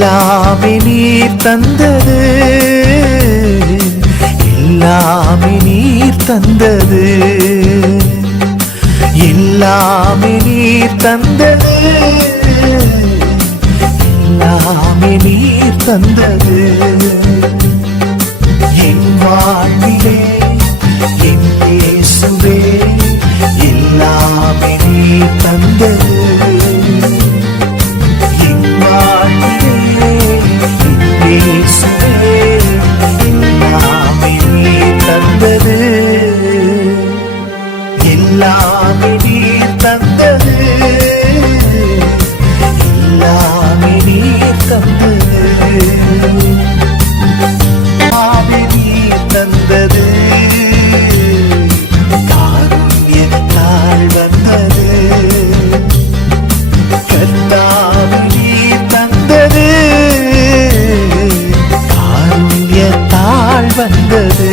எல்லாமே நீர் தந்தது, எல்லாமே நீர் தந்தது, எல்லாமே நீர் தந்தது, எல்லாமே நீர் தந்தது. என் வாழ்விலே என் இயேசுவே எல்லாமே நீர் தந்தது. என் வாழ்விலே என் இயேசுவே எல்லாமே நீர் தந்தது, எல்லாமே நீர் தந்தது, எல்லாமே நீர் தந்தது, எல்லாமே நீர் தந்தது. காருண்யத்தால் வந்தது, கர்த்தாவே நீர் தந்தது, காருண்யத்தால் வந்தது.